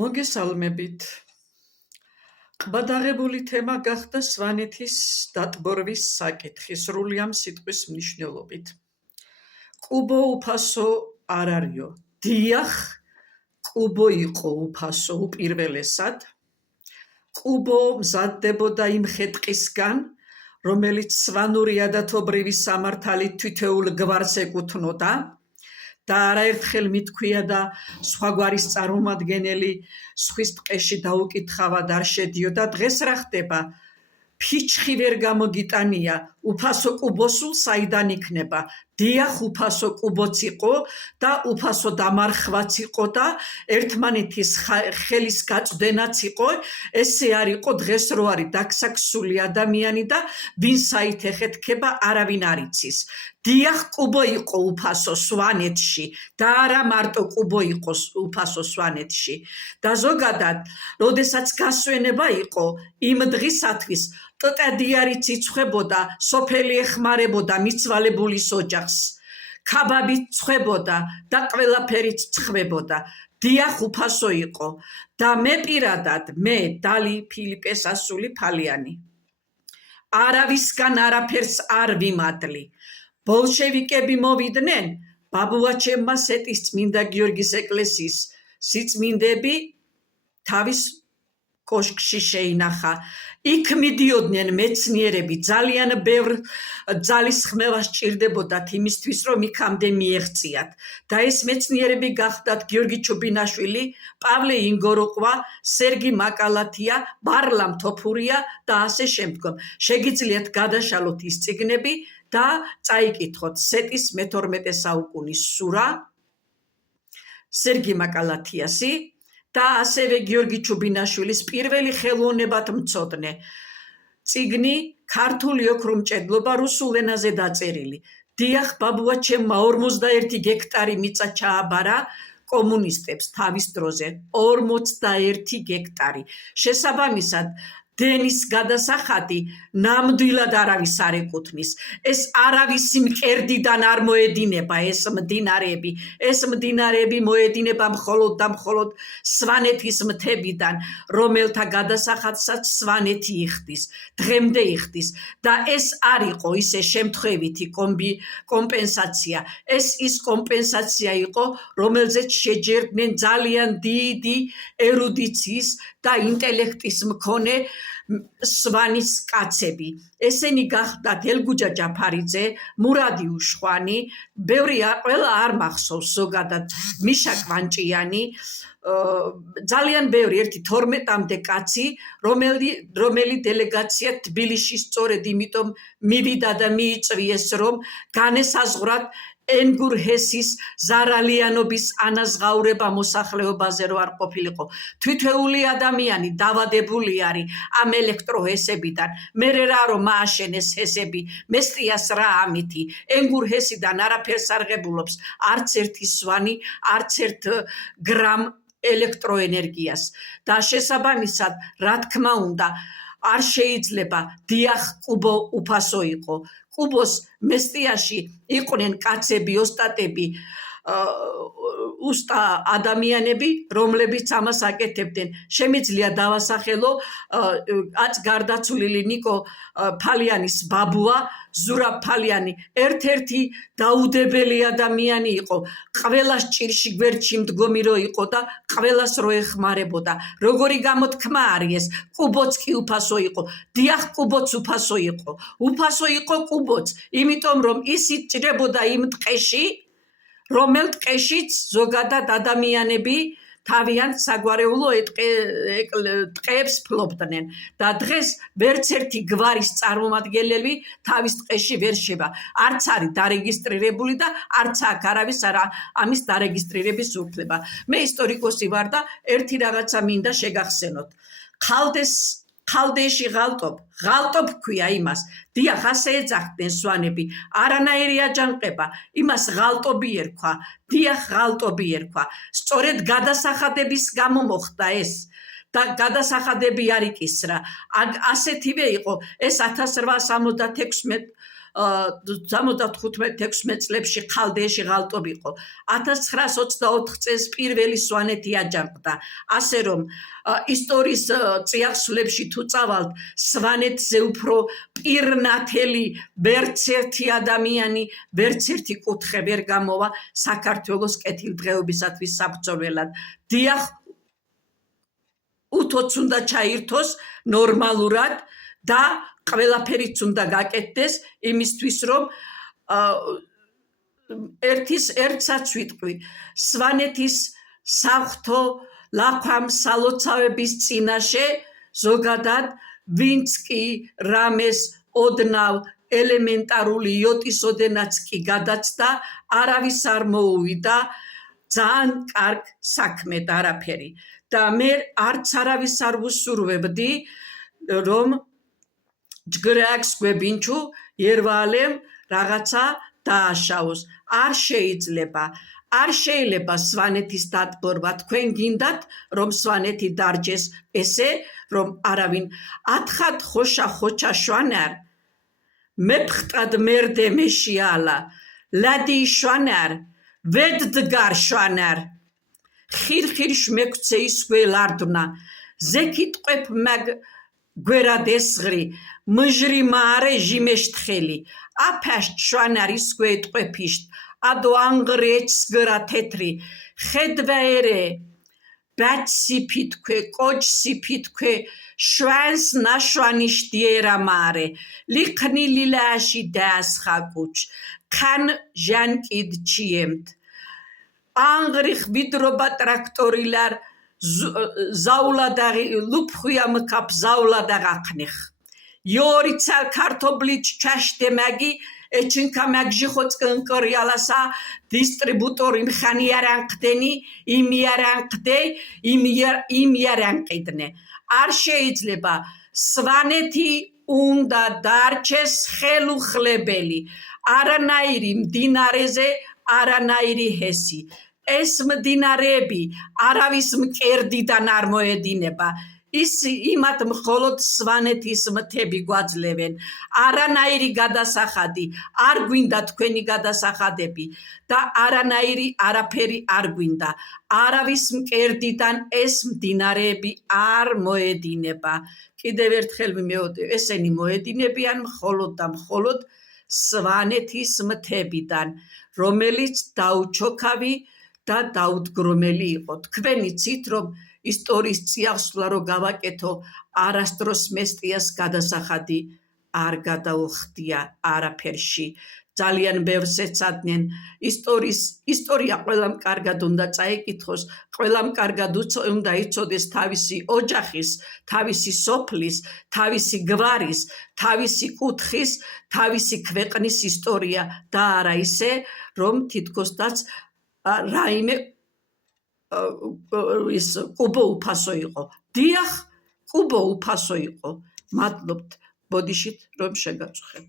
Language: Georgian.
მოგესალმებით. ყბადაღებული თემა გახდა სვანეთის დატბორვის საკითხი სრული ამ სიტყვის მნიშვნელობით. კუბო უფასო არ არისო. დიახ, კუბო იყო უფასო უპირველესად. კუბო მზადდებოდა იმ ხეტყისგან, რომელიც სვანური ადათობრივი სამართალით თითოეულ გვარს ეკუთვნოდა და არაერთხელ მithქვია და სხვაგვარის წარმომადგენელი სხვის ტყეში დაუკითხავად არ შედიოდა. დღეს რა ხდება? ფიჩხი ვერ გამოგიტანია, უფასო კუბოსულ საიდან იქნება? დიახ, უფასო კუბოც იყო და უფასო დამარხვაც იყო და ერთმანეთის ხელის გაწვდენაც იყო. ესე არ იყო დღეს რო არის დაქსაქსული ადამიანი და ვინ საით ეხეთქება არავინ არ იცის. დიახ, კუბო იყო უფასო სვანეთში და არა მარტო კუბო იყო უფასო სვანეთში. და ზოგადად, როდესაც გასვენება იყო იმ დღისათვის ტყედიარიც იცხვებოდა, სოფელი ეხმარებოდა მიცვალებულის ოჯახს, ქაბაბით ცხვებოდა და ყველაფერიც ცხვებოდა. დიახ, უფასო იყო და მე პირადად, მე დალი ფილიპესასული ფალიანი არავისგან არაფერს არ ვიმადლი. ბოლშევიკები მოვიდნენ, ბაბუაჩემმა სეტის წმინდა გიორგის ეკლესიის სიწმინდები თავის კოშკში შეინახა. იქ მიდიოდნენ მეცნიერები, ძალიან ბევრ ძალის ხმევა სჭირდებოდათ იმისთვის, რომ იქამდე მიეღწიათ. და ეს მეცნიერები გახდათ გიორგი ჩუბინაშვილი, პავლე ინგოროყვა, სერგი მაკალათია, ვარლამ თოფურია და ასე შემდგომ. შეგიძლიათ გადაშალოთ ის წიგნები და წაიკითხოთ სეტის მე-12 საუკუნის სურა, სერგი მაკალათიასი და ასევე გიორგი ჩუბინაშვილის პირველი ხელოვნებათმცოდნე წიგნი ქართული ოქრომჭედლობა რუსულ ენაზე დაწერილი. დიახ, ბაბუაჩემმა 51 გექტარი მიწა ჩააბარა კომუნისტებს თავის დროზე. 51 გექტარი. შესაბამისად, დენის გადასახადი ნამდვილად არავის არ ეკუთვნის. ეს არავისი მკერდიდან არ მოედინება ეს მდინარეები. ეს მდინარეები მოედინება მხოლოდ და მხოლოდ სვანეთის მთებიდან, რომელთა გადასახადსაც სვანეთი იხდის, დღემდე იხდის. და ეს არ იყო ისე შემთხვევითი კომპენსაცია. ეს ის კომპენსაცია იყო, რომელზეც შეჯერდნენ ძალიან დიდი ერუდიციის და ინტელექტის მქონე სვანის კაცები. ესენი გახდათ ელგუჯა ჯაფარიძე, მურადი უშხვანი, ყველა არ მახსოვს ზოგადად, მიშა კვანჭიანი, ძალიან ბევრი, 12-მდე კაცი, რომელი დელეგაცია თბილისში სწორედ იმიტომ მივიდა და მიიწვიეს, რომ განესაზღვრათ ენგურ ჰესის ზარალიანობის ანაზღაურება მოსახლეობაზე რო არ ყოფილიყო. თითოეული ადამიანი დავადებული არის ამ ელექტროჰესებიდან. მერე რა რომ ააშენეს ჰესები, მესტიას რა ამითი. ენგურ ჰესიდან არაფერს არ ღებულობს არც ერთი სვანი, არც ერთ გრამ ელექტროენერგიას. და შესაბამისად, რა თქმა უნდა, არ შეიძლება დიახ, კუბო უფასო იყო. კუბოს მესტიაში იყვნენ კაცები, ოსტატები, უსტა ადამიანები, რომლებიც ამას აკეთებდნენ. შემიძლია დავასახელო აწ გარდაცვლილი ნიკო ფალიანის ბაბუა, ზურაბ ფალიანი, ერთ-ერთი დაუდებელი ადამიანი იყო. ყველას ჭირში გვერდში მდგომი რო იყო და ყველას რო ეხმარებოდა. როგორი გამოთქმა არის ეს? კუბოც კი უფასო იყო. დიახ, კუბოც უფასო იყო. უფასო იყო კუბოც, იმიტომ რომ ის იჭრებოდა იმ ტყეში, რომელ ტყეშიც ზოგადად ადამიანები თავიანთ საგვარეულო ტყეებს ფლობდნენ. და დღეს ვერც ერთი გვარის წარმომადგენელი თავის ტყეში ვერ შევა. არც არის დარეგისტრირებული და არც აქ არავის ამის დარეგისტრირების უფლება. მე ისტორიკოსი ვარ და ერთი რაღაცა მინდა შეგახსენოთ. ხალდეში ღალტობ ქვია იმას. დიახ, ასე ეძახდნენ სვანები. არანაირი აჯანყება, იმას ღალტობი ერქვა. დიახ, ღალტობი ერქვა. სწორედ გადასახადების გამო მოხდა ეს. და გადასახადები არ იკისრა. ასეთივე იყო ეს 1866 75-16 წლებში ხალდეში ღალტობ იყო. 1924 წელს პირველი სვანეთი აჯანყდა. ასე რომ ისტორიის წიაღსვლებში თუ წავალთ, სვანეთზე უფრო პირნათელი ვერც ერთი ადამიანი, ვერც ერთი კუთხე ვერ გამოვა საქართველოს კეთილდღეობისათვის საბრძოლველად. დიახ, უთოც უნდა ჩაირთოს ნორმალურად და ყველაფერიც უნდა გაკეთდეს იმისთვის, რომ ერთსაც ვიტყვი, სვანეთის საღვთო ლაქვამ სალოცავების წინაშე ზოგადად ვინც კი რამეს ოდნავ ელემენტარული იოტის ოდენაც კი გადაცდა, არავის არ მოუვიდა ძალიან კარგ საქმედ არაფერი. და მე არც არავის არ ვუსურვებდი, რომ ჯგრაკს გვებინჩუ ერვალემ რაღაცა დააშაოს. არ შეიძლება სვანეთის დატბორვა. თქვენ გინდათ, რომ სვანეთი დარჯეს ესე, რომ არავინ ათხად ხოშა ხოჩა შვანარ, მეფხტად მერდე მეშიალა, ლადი შვანარ, ვედდგარ შვანარ, ხირხირშ მექცე ისგვე ლარდნა, ზეკიტყვებ მაგ გვერად ესღრი, მჟრი მაარე ჟიმეშთხელი, აფაშ შვანარ ისგვე ეტყვეფიშთ, ადო ანგრი ეცგრა თეთრი, ხედვაერე, ბაცი ფითქვე, კოჯსი ფითქვე, შვანს ნაშვანიშ დიერა მაარე, ლიყნი ლილაში დაასხა კუჩ, ქან ჟანკიდ ჩიემთ. ანგრიხ ვიდრობა ტრაქტორილარ ზაულადაღი ლუფხვია მქაფ ზაულადაღახნიხ. იორიცალ ქართობლიჩ ჩაშდე მაგი ეჩინკა მაგჟი ხოწკნკრიალასა დისტრიბუტორი მხანიარანყდენი იმიარანყდე იმიარანყიდნე. არ შეიძლება სვანეთი უნდა დარჩეს ხელუხლებელი. არანაირი მდინარეზე არანაირი ჰესი. ეს მდინარეები არავის მკერდიდან არ მოედინება. იმათ მხოლოდ სვანეთის მთები გვაძლევენ. არანაირი გადასახადი არ გვინდა თქვენი გადასახადები და არანაირი არაფერი არ გვინდა. არავის მკერდიდან ეს მდინარეები არ მოედინება. კიდევ ერთხელ ვიმეორებ, ესენი მოედინებიან მხოლოდ და მხოლოდ სვანეთის მთებიდან, რომელიც დაუჩოქავი და დაუდგრომელი იყო. თქვენ იცით, რომ ისტორიის წიაღსვლა რო გავაკეთო, არასდროს მესტიას გადასახადი არ გადაუხდია არაფერში. ძალიან ბევრს ეცადნენ. ისტორია ყველამ კარგად უნდა წაიკითხოს, ყველამ კარგად უნდა იცოდეს თავისი ოჯახის, თავისი სოფლის, თავისი გვარის, თავისი კუთხის, თავისი ქვეყნის ისტორია და არა ისე, რომ თითქოსდაც რაიმე კუბო უფასო იყო. დიახ, კუბო უფასო იყო. მადლობთ, ბოდიშით რომ შეგაწუხეთ.